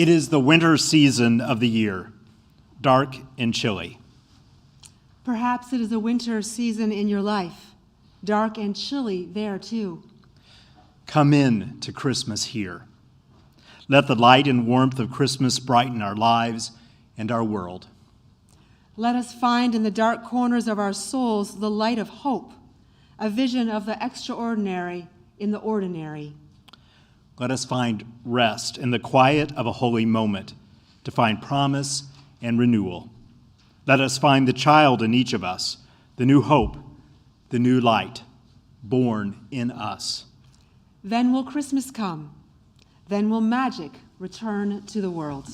It is the winter season of the year, dark and chilly. Perhaps it is a winter season in your life, dark and chilly there too. Come in to Christmas here. Let the light and warmth of Christmas brighten our lives and our world. Let us find in the dark corners of our souls the light of hope, a vision of the extraordinary in the ordinary. Let us find rest in the quiet of a holy moment to find promise and renewal. Let us find the child in each of us, the new hope, the new light born in us. Then will Christmas come. Then will magic return to the world.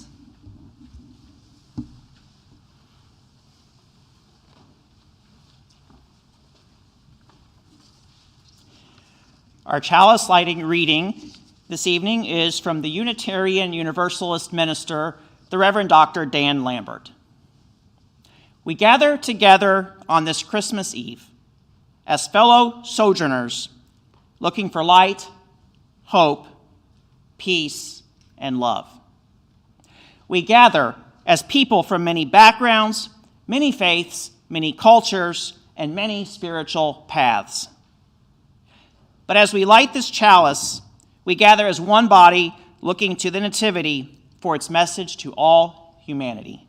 Our chalice lighting reading this evening is from the Unitarian Universalist minister, the Reverend Dr. Dan Lambert. We gather together on this Christmas Eve as fellow sojourners looking for light, hope, peace, and love. We gather as people from many backgrounds, many faiths, many cultures, and many spiritual paths. But as we light this chalice, we gather as one body looking to the Nativity for its message to all humanity.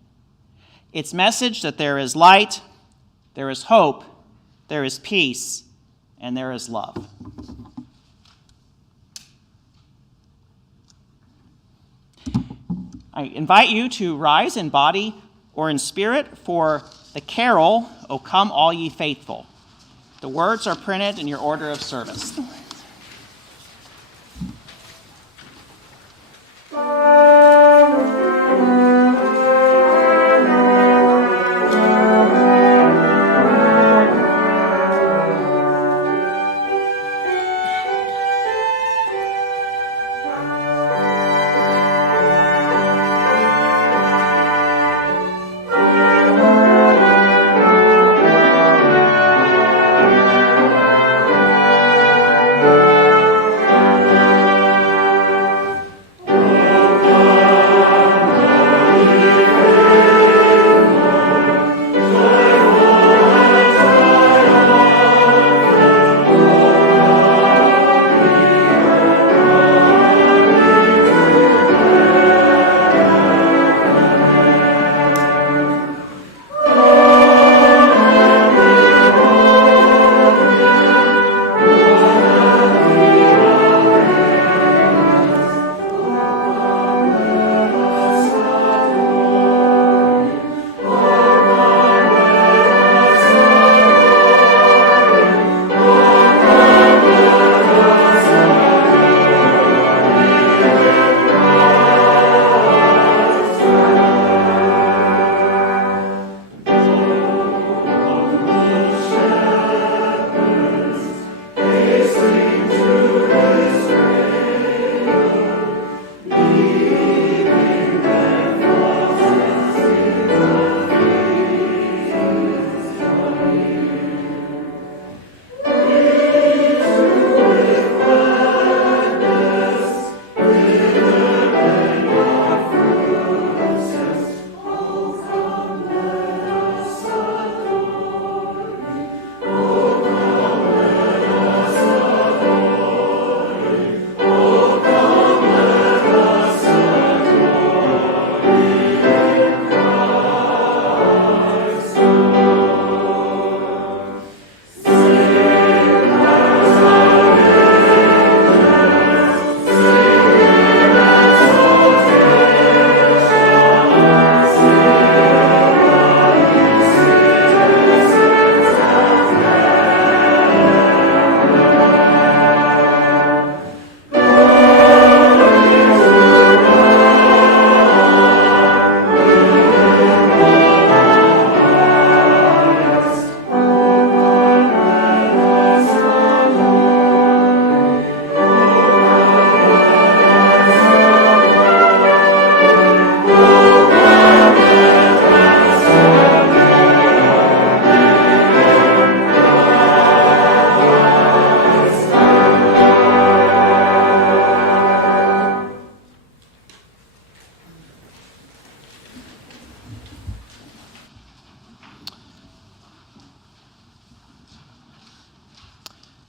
Its message that there is light, there is hope, there is peace, and there is love. I invite you to rise in body or in spirit for the carol, O Come All Ye Faithful. The words are printed in your order of service.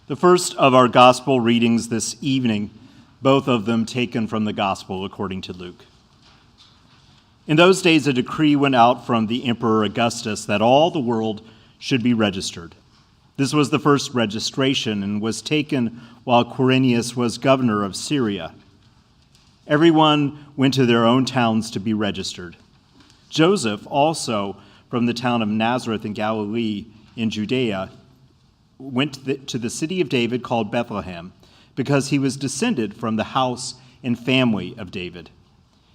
The first of our gospel readings this evening, both of them taken from the gospel according to Luke. In those days, a decree went out from the Emperor Augustus that all the world should be registered. This was the first registration and was taken while Quirinius was governor of Syria. Everyone went to their own towns to be registered. Joseph, also from the town of Nazareth in Galilee in Judea, went to the city of David called Bethlehem, because he was descended from the house and family of David.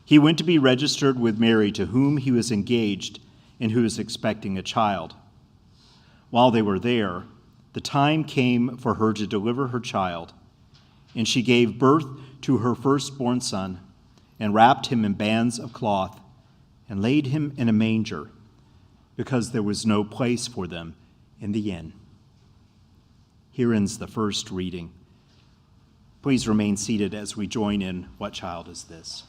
He went to be registered with Mary, to whom he was engaged and who was expecting a child. While they were there, the time came for her to deliver her child, and she gave birth to her firstborn son, and wrapped him in bands of cloth, and laid him in a manger, because there was no place for them in the inn. Here ends the first reading. Please remain seated as we join in What Child Is This?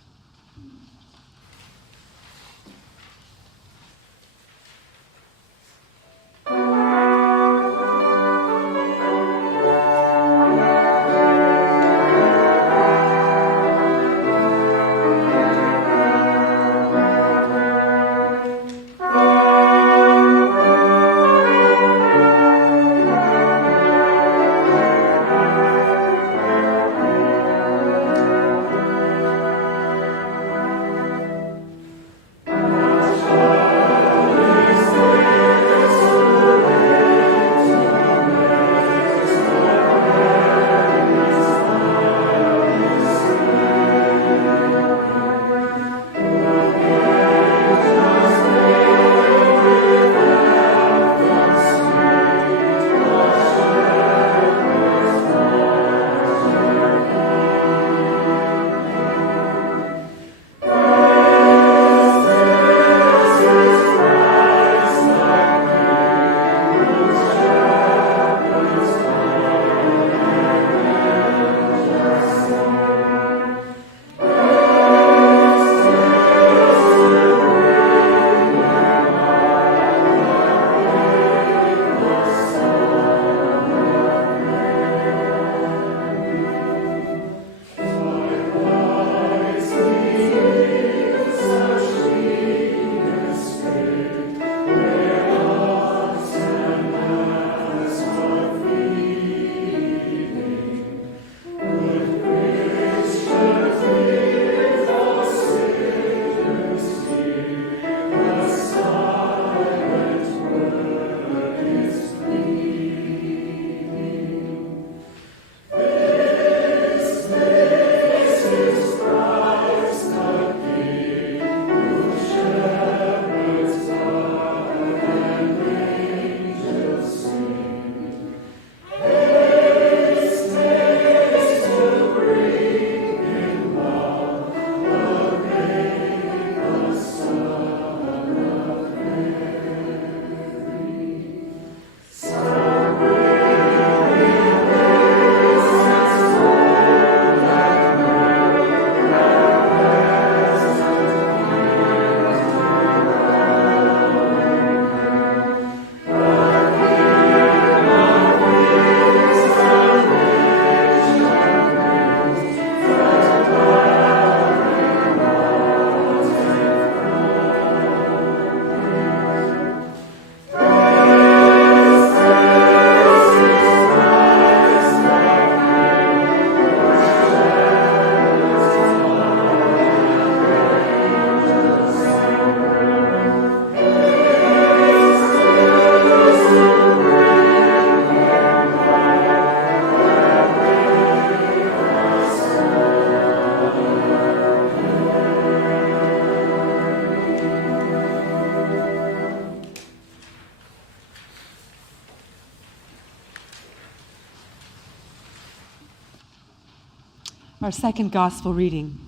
Our second gospel reading.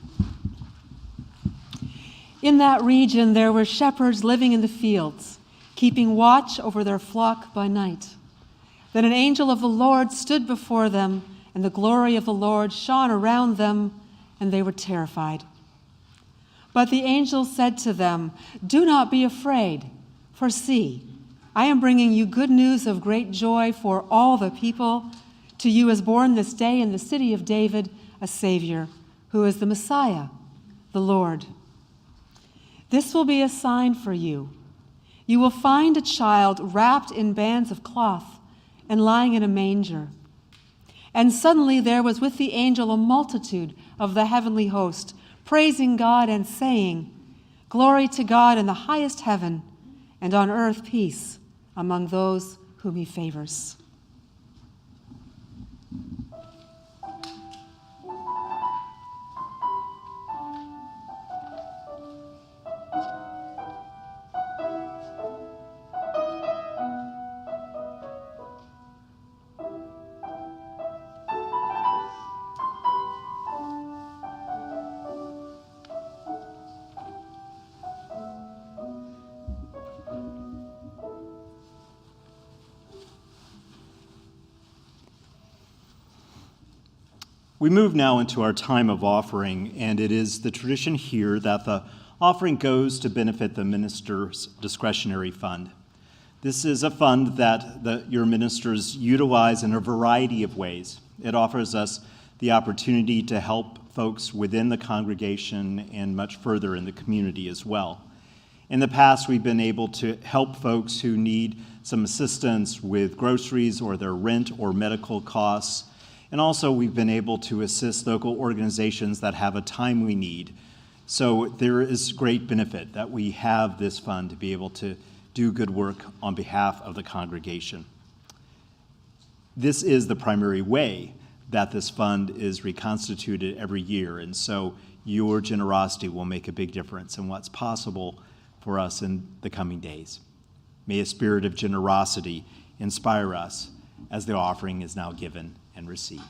In that region there were shepherds living in the fields, keeping watch over their flock by night. Then an angel of the Lord stood before them, and the glory of the Lord shone around them, and they were terrified. But the angel said to them, "Do not be afraid, for see, I am bringing you good news of great joy for all the people. To you is born this day in the city of David a Savior, who is the Messiah, the Lord. This will be a sign for you. You will find a child wrapped in bands of cloth and lying in a manger." And suddenly there was with the angel a multitude of the heavenly host, praising God and saying, "Glory to God in the highest heaven, and on earth peace among those whom he favors." We move now into our time of offering, and it is the tradition here that the offering goes to benefit the minister's discretionary fund. This is a fund that your ministers utilize in a variety of ways. It offers us the opportunity to help folks within the congregation and much further in the community as well. In the past, we've been able to help folks who need some assistance with groceries or their rent or medical costs. And also, we've been able to assist local organizations that have a timely need. So there is great benefit that we have this fund to be able to do good work on behalf of the congregation. This is the primary way that this fund is reconstituted every year, and so your generosity will make a big difference in what's possible for us in the coming days. May a spirit of generosity inspire us as the offering is now given and received.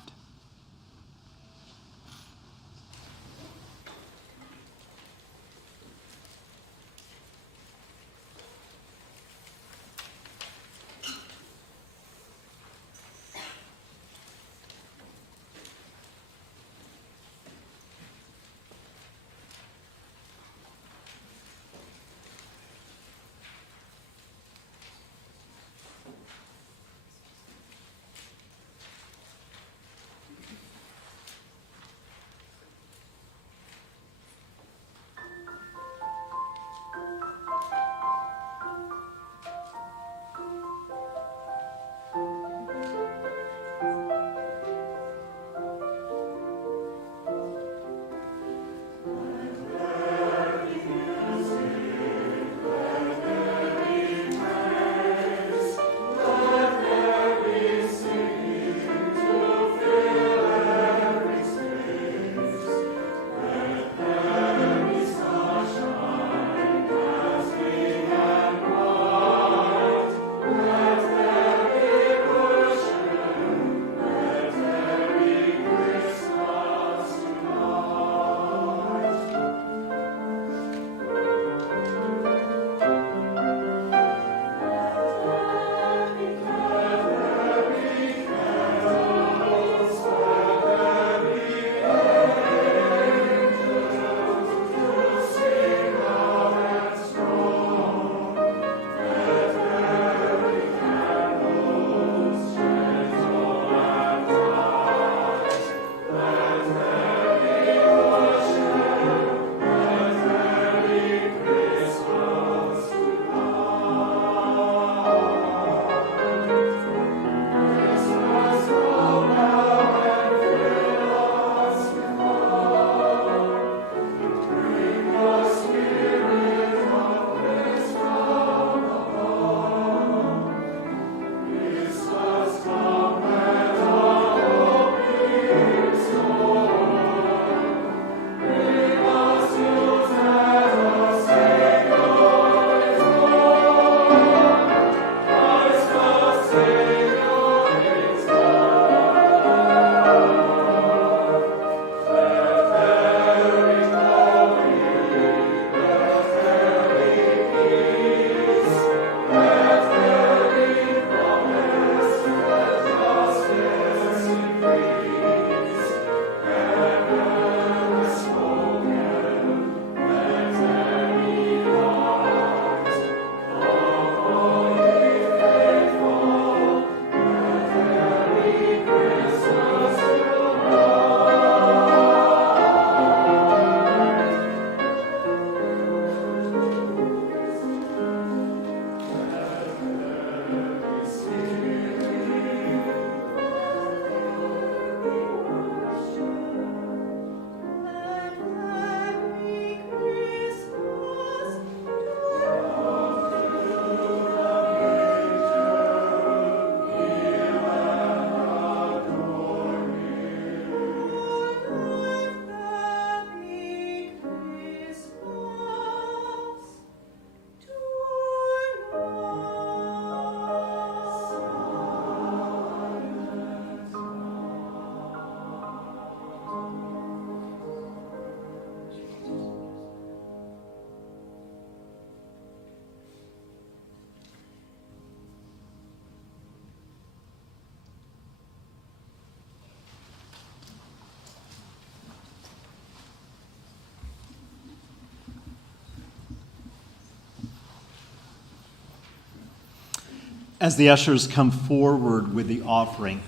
As the ushers come forward with the offering,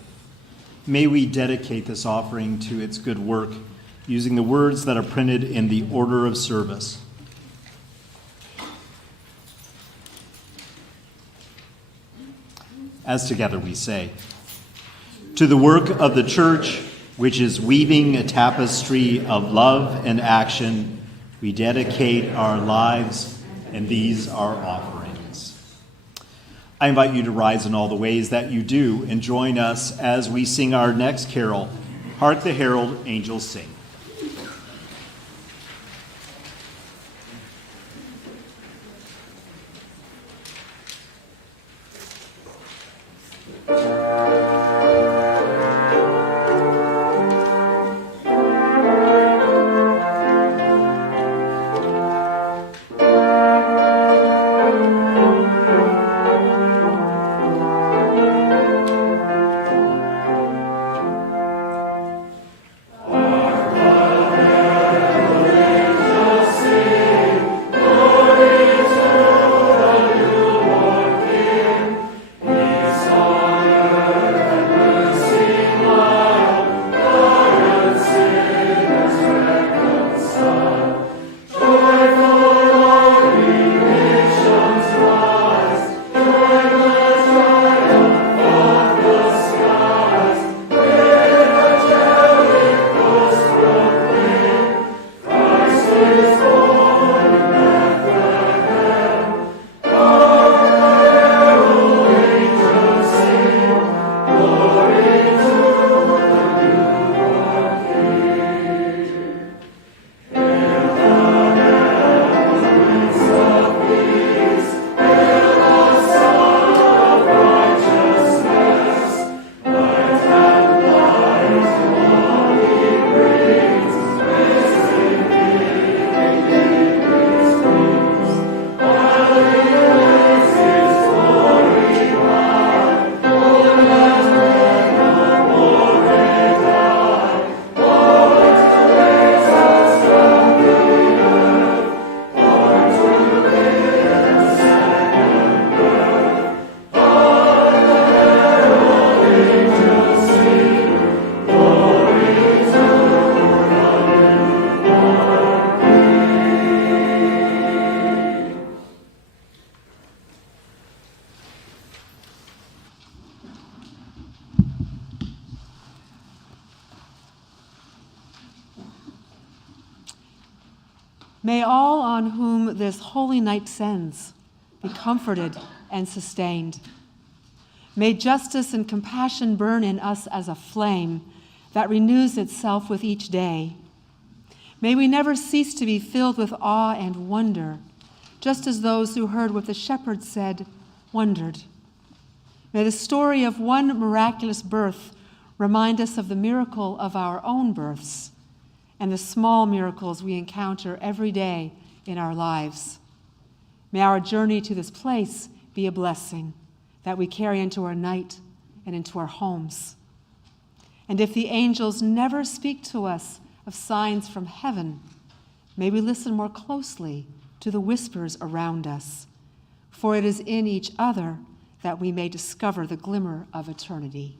may we dedicate this offering to its good work using the words that are printed in the order of service. As together we say, to the work of the church, which is weaving a tapestry of love and action, we dedicate our lives, and these are offerings. I invite you to rise in all the ways that you do and join us as we sing our next carol, Hark the Herald Angels Sing. May all on whom this holy night sends be comforted and sustained. May justice and compassion burn in us as a flame that renews itself with each day. May we never cease to be filled with awe and wonder, just as those who heard what the shepherds said wondered. May the story of one miraculous birth remind us of the miracle of our own births and the small miracles we encounter every day in our lives. May our journey to this place be a blessing that we carry into our night and into our homes. And if the angels never speak to us of signs from heaven, may we listen more closely to the whispers around us, for it is in each other that we may discover the glimmer of eternity.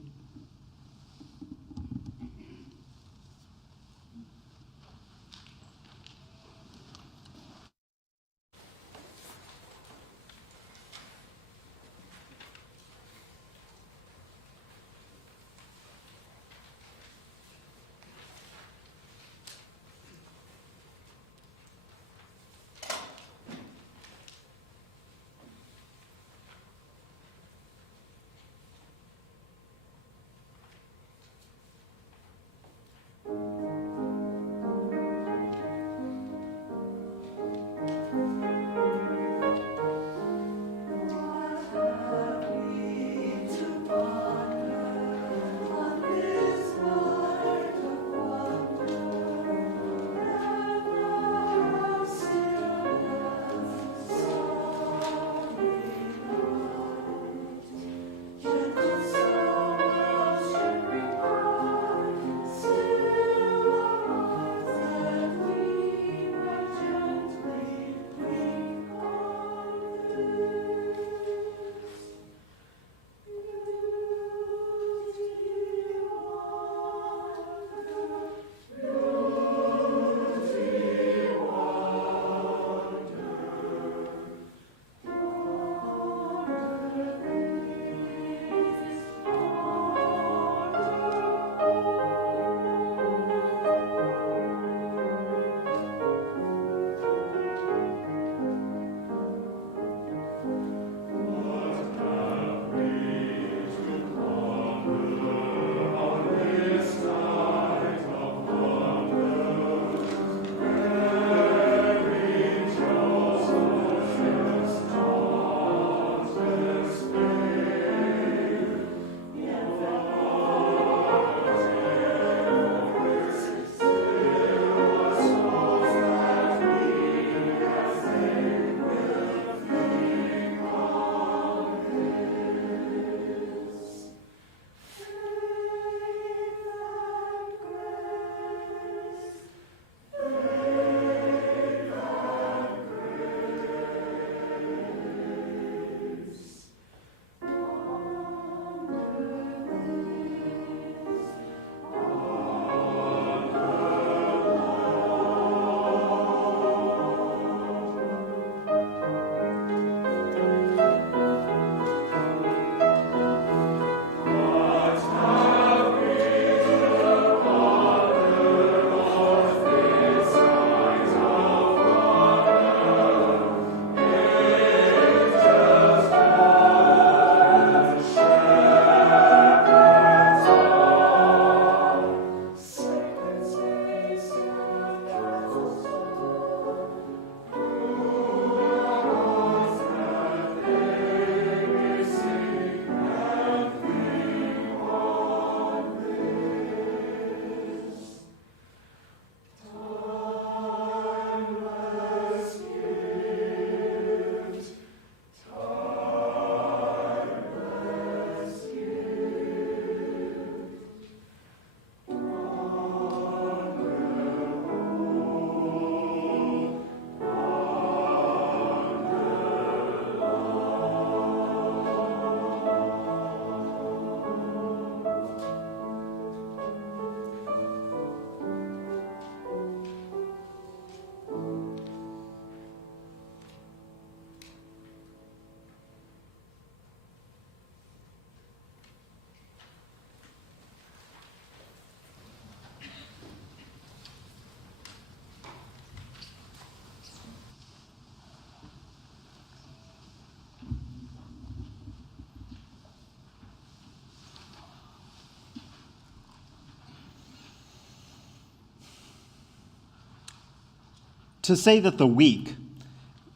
To say that the week,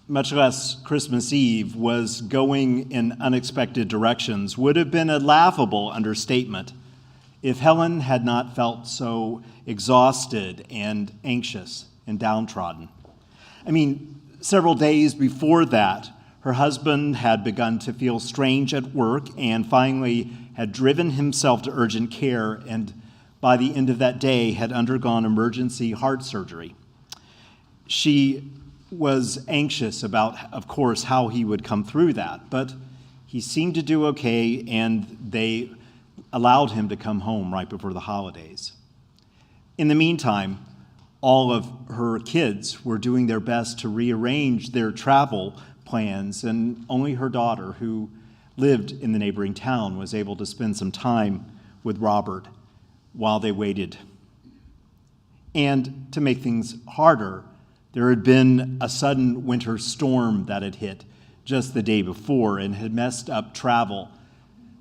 much less Christmas Eve, was going in unexpected directions would have been a laughable understatement if Helen had not felt so exhausted and anxious and downtrodden. I mean, several days before that, her husband had begun to feel strange at work and finally had driven himself to urgent care, and by the end of that day had undergone emergency heart surgery. She was anxious about, of course, how he would come through that, but he seemed to do okay, and they allowed him to come home right before the holidays. In the meantime, all of her kids were doing their best to rearrange their travel plans, and only her daughter, who lived in the neighboring town, was able to spend some time with Robert while they waited. And to make things harder, there had been a sudden winter storm that had hit just the day before and had messed up travel.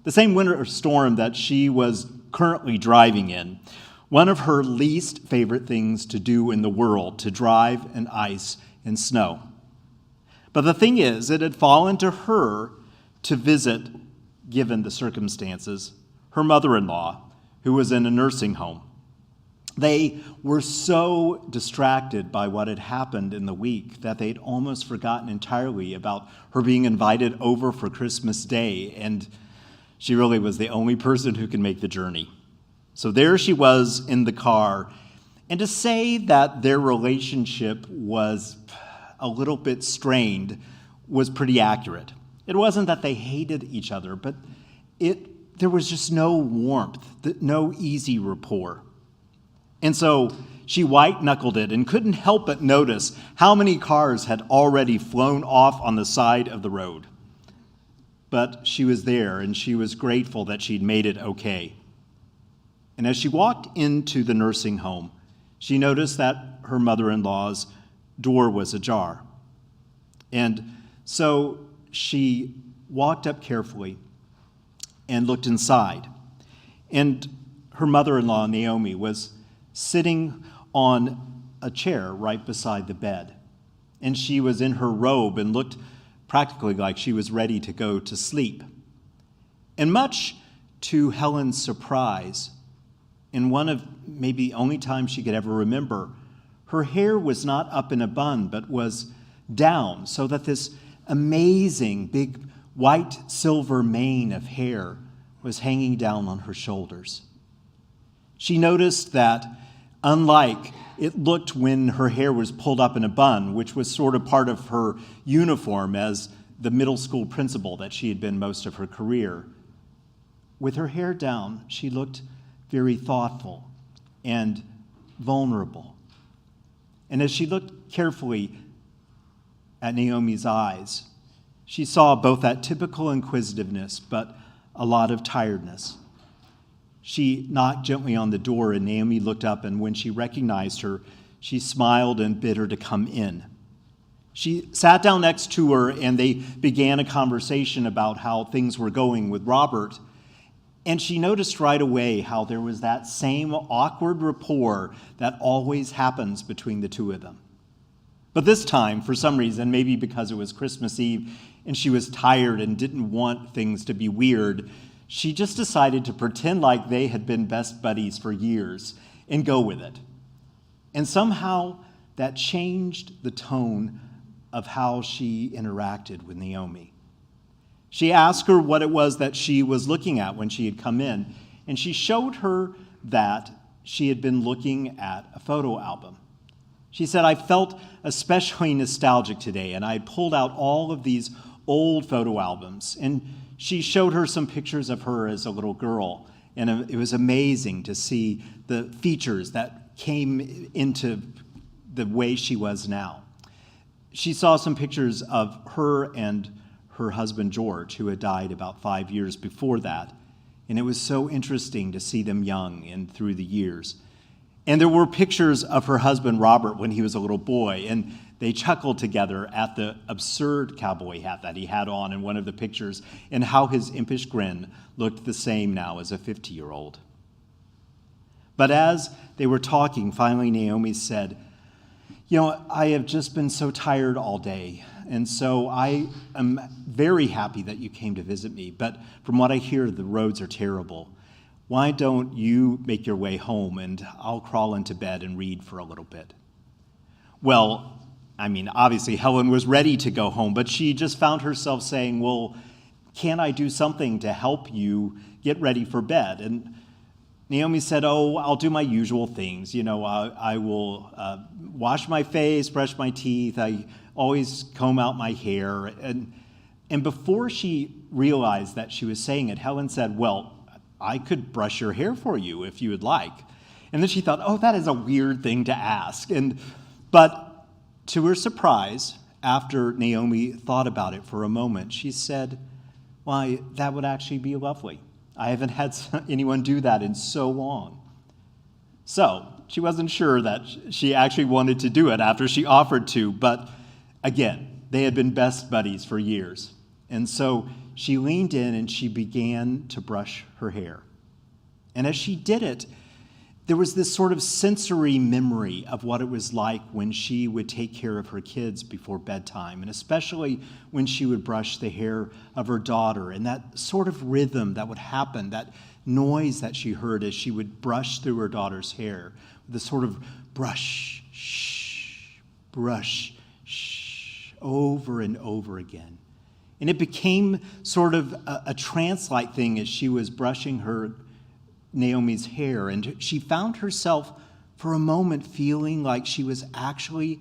The same winter storm that she was currently driving in. One of her least favorite things to do in the world, to drive in ice and snow. But the thing is, it had fallen to her to visit, given the circumstances, her mother-in-law, who was in a nursing home. They were so distracted by what had happened in the week that they'd almost forgotten entirely about her being invited over for Christmas Day, and she really was the only person who could make the journey. So there she was in the car, and to say that their relationship was a little bit strained was pretty accurate. It wasn't that they hated each other, but there was just no warmth, no easy rapport. And so she white-knuckled it and couldn't help but notice how many cars had already flown off on the side of the road. But she was there, and she was grateful that she'd made it okay. And as she walked into the nursing home, she noticed that her mother-in-law's door was ajar. And so she walked up carefully and looked inside. And her mother-in-law, Naomi, was sitting on a chair right beside the bed. And she was in her robe and looked practically like she was ready to go to sleep. And much to Helen's surprise, in one of maybe the only times she could ever remember, her hair was not up in a bun, but was down, so that this amazing big white silver mane of hair was hanging down on her shoulders. She noticed that, unlike it looked when her hair was pulled up in a bun, which was sort of part of her uniform as the middle school principal that she had been most of her career, with her hair down, she looked very thoughtful and vulnerable. And as she looked carefully at Naomi's eyes, she saw both that typical inquisitiveness, but a lot of tiredness. She knocked gently on the door, and Naomi looked up, and when she recognized her, she smiled and bid her to come in. She sat down next to her, and they began a conversation about how things were going with Robert. And she noticed right away how there was that same awkward rapport that always happens between the two of them. But this time, for some reason, maybe because it was Christmas Eve and she was tired and didn't want things to be weird, she just decided to pretend like they had been best buddies for years and go with it. And somehow that changed the tone of how she interacted with Naomi. She asked her what it was that she was looking at when she had come in, and she showed her that she had been looking at a photo album. She said, "I felt especially nostalgic today, and I pulled out all of these old photo albums." And she showed her some pictures of her as a little girl, and it was amazing to see the features that came into the way she was now. She saw some pictures of her and her husband George, who had died about 5 years before that, and it was so interesting to see them young and through the years. And there were pictures of her husband Robert when he was a little boy, and they chuckled together at the absurd cowboy hat that he had on in one of the pictures, and how his impish grin looked the same now as a 50-year-old. But as they were talking, finally Naomi said, I have just been so tired all day, and so I am very happy that you came to visit me, but from what I hear, the roads are terrible. Why don't you make your way home, and I'll crawl into bed and read for a little bit? Well, obviously Helen was ready to go home, but she just found herself saying, well, can't I do something to help you get ready for bed? And Naomi said, oh, I'll do my usual things. I will wash my face, brush my teeth. I always comb out my hair. And before she realized that she was saying it, Helen said, well, I could brush your hair for you if you would like. And then she thought, oh, that is a weird thing to ask. But to her surprise, after Naomi thought about it for a moment, she said, why, that would actually be lovely. I haven't had anyone do that in so long. So she wasn't sure that she actually wanted to do it after she offered to, but again, they had been best buddies for years. And so she leaned in and she began to brush her hair. And as she did it, there was this sort of sensory memory of what it was like when she would take care of her kids before bedtime, and especially when she would brush the hair of her daughter, and that sort of rhythm that would happen, that noise that she heard as she would brush through her daughter's hair, the sort of brush, shh, over and over again. And it became sort of a trance-like thing as she was brushing Naomi's hair, and she found herself for a moment feeling like she was actually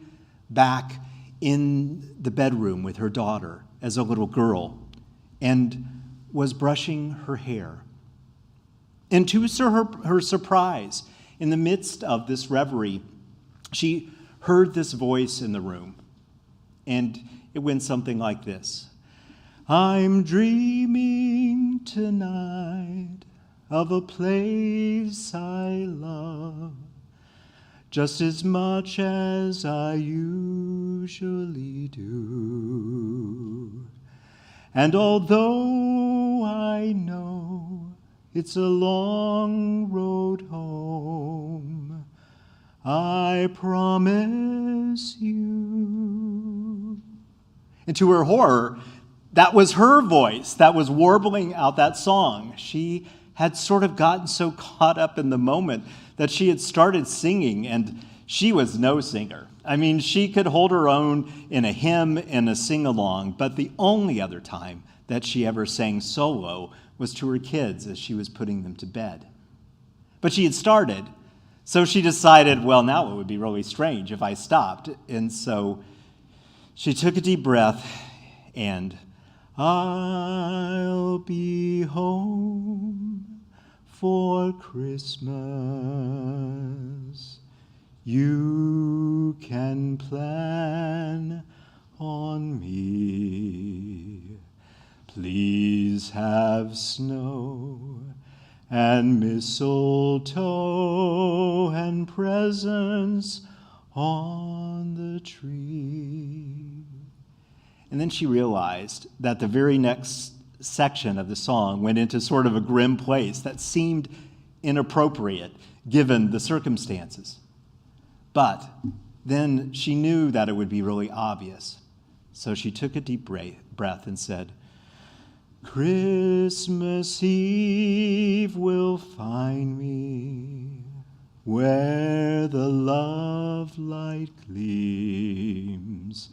back in the bedroom with her daughter as a little girl and was brushing her hair. And to her surprise, in the midst of this reverie, she heard this voice in the room, and it went something like this. I'm dreaming tonight of a place I love, just as much as I usually do. And although I know it's a long road home, I promise you. And to her horror, that was her voice that was warbling out that song. She had sort of gotten so caught up in the moment that she had started singing, and she was no singer. She could hold her own in a hymn and a sing-along, but the only other time that she ever sang solo was to her kids as she was putting them to bed. But she had started, so she decided, well, now it would be really strange if I stopped. And so she took a deep breath, and I'll be home for Christmas. You can plan on me. Please have snow and mistletoe and presents on the tree. And then she realized that the very next section of the song went into sort of a grim place that seemed inappropriate given the circumstances. But then she knew that it would be really obvious. So she took a deep breath and said, Christmas Eve will find me where the love light gleams.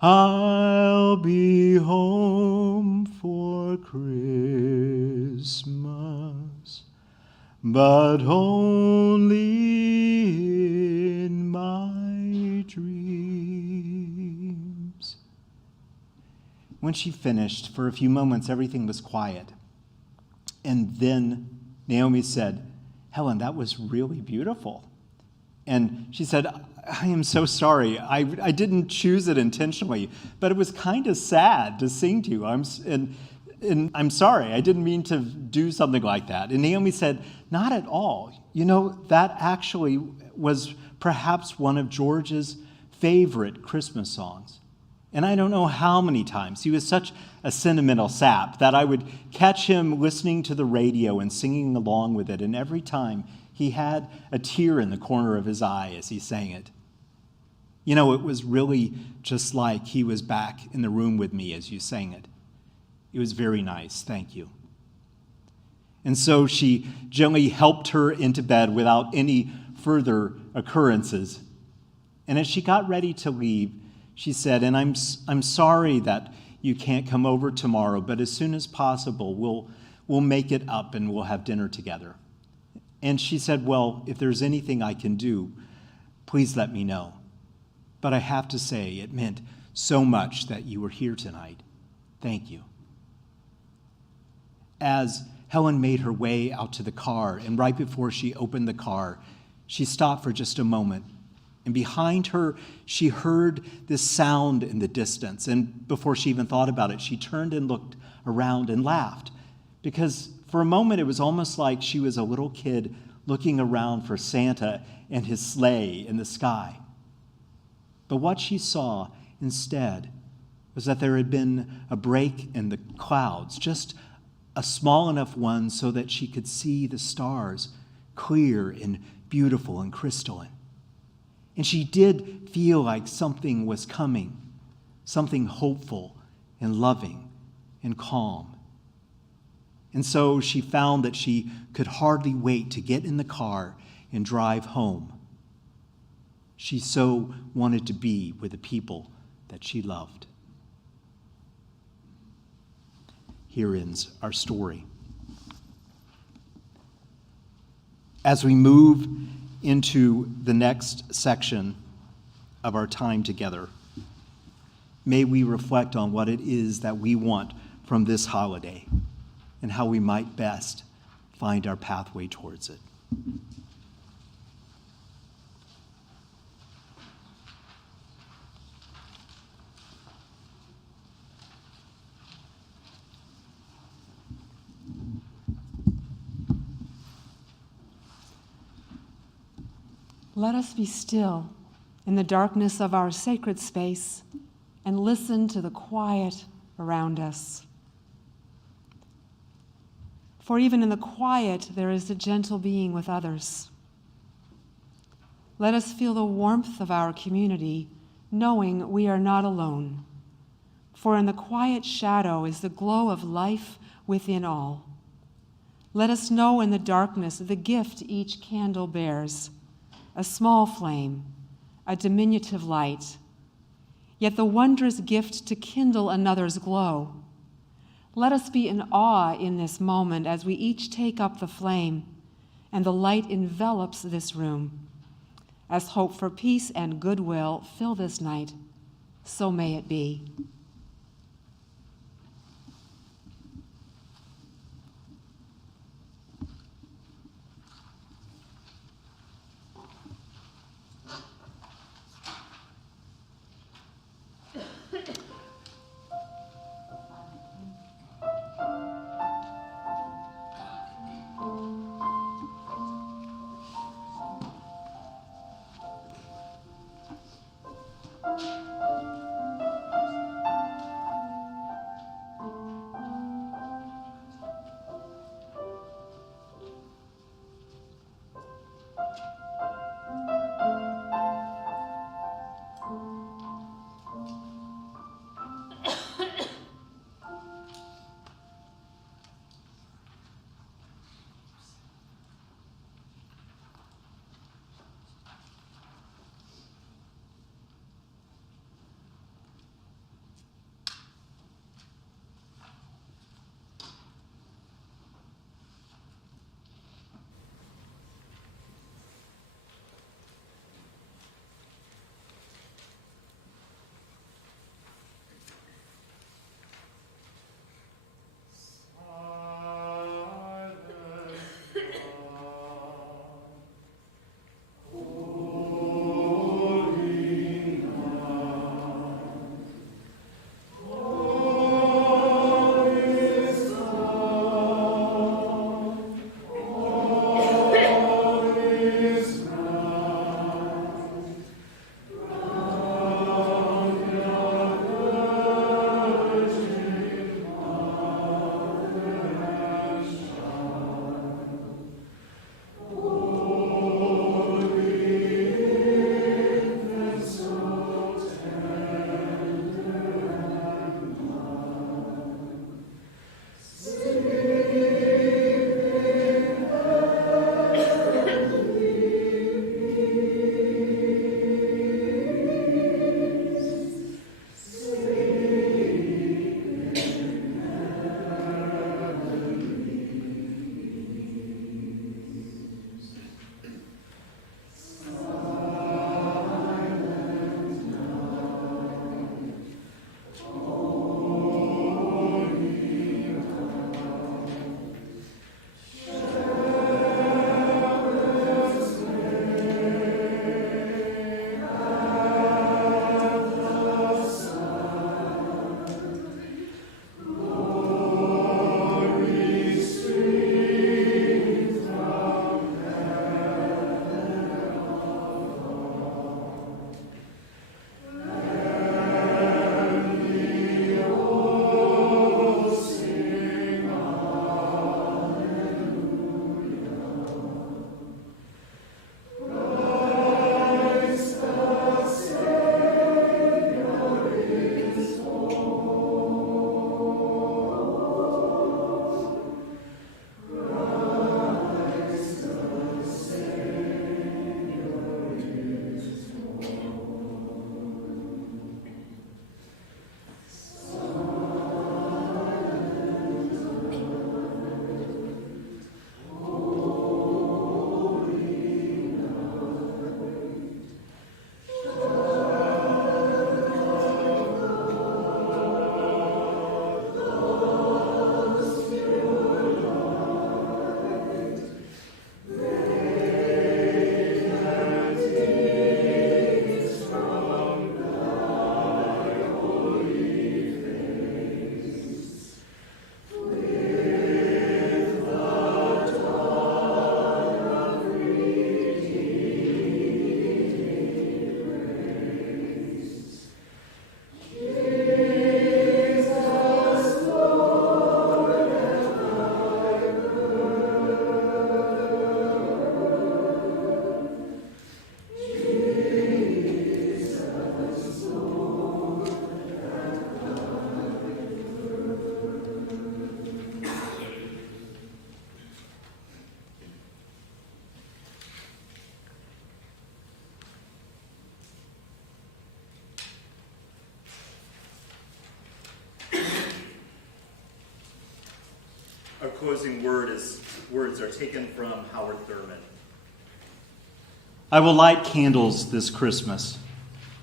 I'll be home for Christmas, but only in my dreams. When she finished, for a few moments, everything was quiet. And then Naomi said, Helen, that was really beautiful. And she said, I am so sorry. I didn't choose it intentionally, but it was kind of sad to sing to you. And I'm sorry. I didn't mean to do something like that. And Naomi said, not at all. That actually was perhaps one of George's favorite Christmas songs. And I don't know how many times. He was such a sentimental sap that I would catch him listening to the radio and singing along with it. And every time he had a tear in the corner of his eye as he sang it. You know, it was really just like he was back in the room with me as you sang it. It was very nice, thank you. And so she gently helped her into bed without any further occurrences. And as she got ready to leave, she said, and I'm sorry that you can't come over tomorrow, but as soon as possible, we'll make it up and we'll have dinner together. And she said, well, if there's anything I can do, please let me know. But I have to say, it meant so much that you were here tonight. Thank you. As Helen made her way out to the car, and right before she opened the car, she stopped for just a moment. And behind her, she heard this sound in the distance. And before she even thought about it, she turned and looked around and laughed. Because for a moment, it was almost like she was a little kid looking around for Santa and his sleigh in the sky. But what she saw instead was that there had been a break in the clouds, just a small enough one so that she could see the stars clear and beautiful and crystalline. And she did feel like something was coming, something hopeful and loving and calm. And so she found that she could hardly wait to get in the car and drive home. She so wanted to be with the people that she loved. Here ends our story. As we move into the next section of our time together, may we reflect on what it is that we want from this holiday and how we might best find our pathway towards it. Let us be still in the darkness of our sacred space and listen to the quiet around us. For even in the quiet, there is a gentle being with others. Let us feel the warmth of our community, knowing we are not alone. For in the quiet shadow is the glow of life within all. Let us know in the darkness the gift each candle bears, a small flame, a diminutive light, yet the wondrous gift to kindle another's glow. Let us be in awe in this moment as we each take up the flame and the light envelops this room. As hope for peace and goodwill fill this night, so may it be. Our closing words are taken from Howard Thurman. I will light candles this Christmas,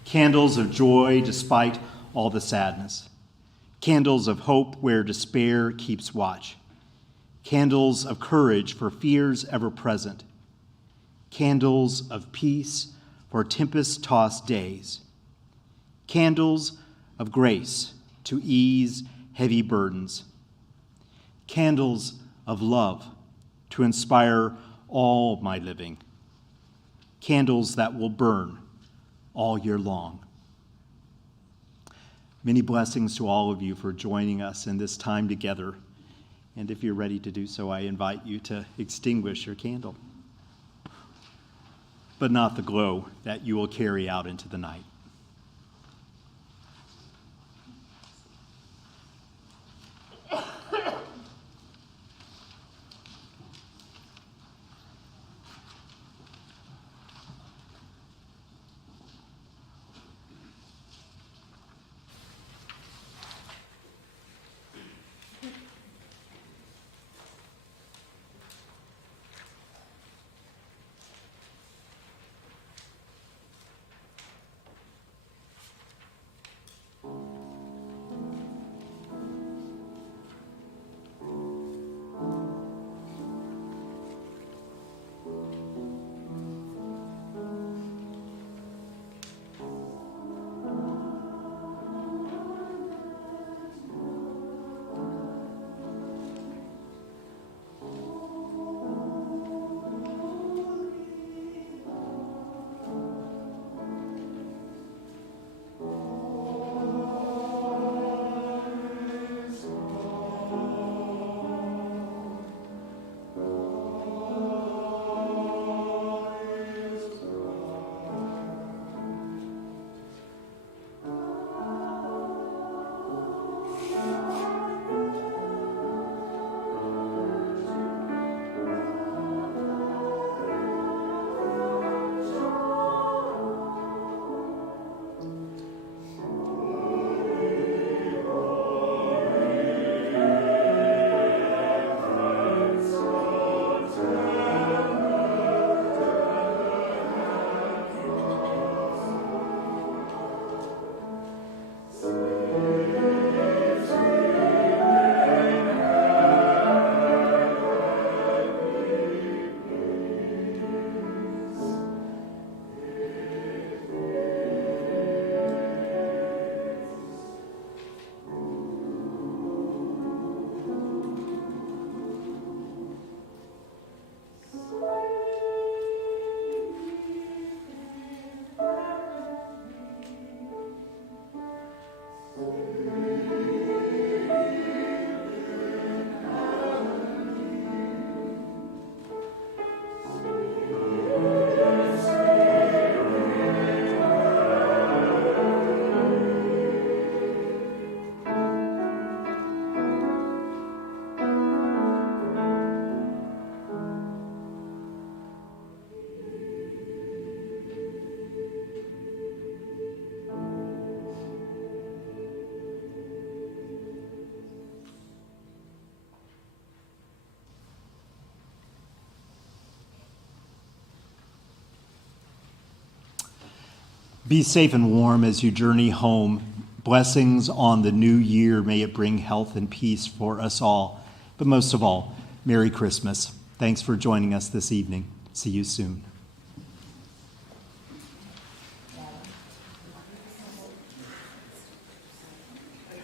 candles of joy despite all the sadness, candles of hope where despair keeps watch, candles of courage for fears ever present, candles of peace for tempest-tossed days, candles of grace to ease heavy burdens, candles of love to inspire all my living, candles that will burn all year long. Many blessings to all of you for joining us in this time together. And if you're ready to do so, I invite you to extinguish your candle, but not the glow that you will carry out into the night. Be safe and warm as you journey home. Blessings on the new year. May it bring health and peace for us all. But most of all, Merry Christmas. Thanks for joining us this evening. See you soon.